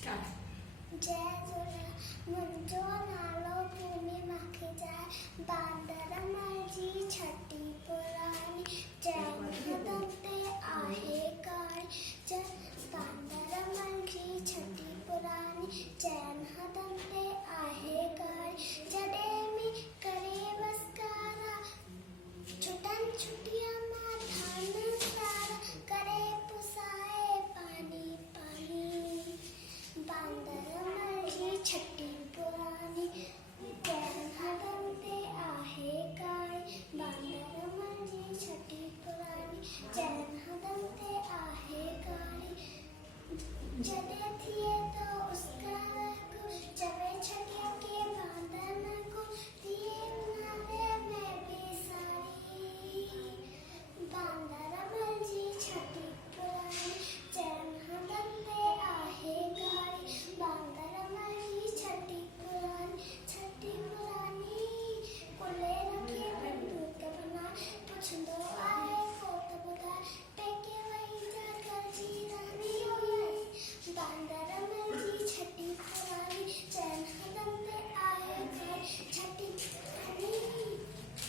जय झूलेलाल मुंहिंजो नालो पूर्णिमा खिजाए बांदर माझी छटी पुराणी चैन हथनि ते आहे काणी बांदर माझी छटी पुराणी चैन हथनि ते आहे काणी जॾहिं मी करे वसकारा छुटनि छुटी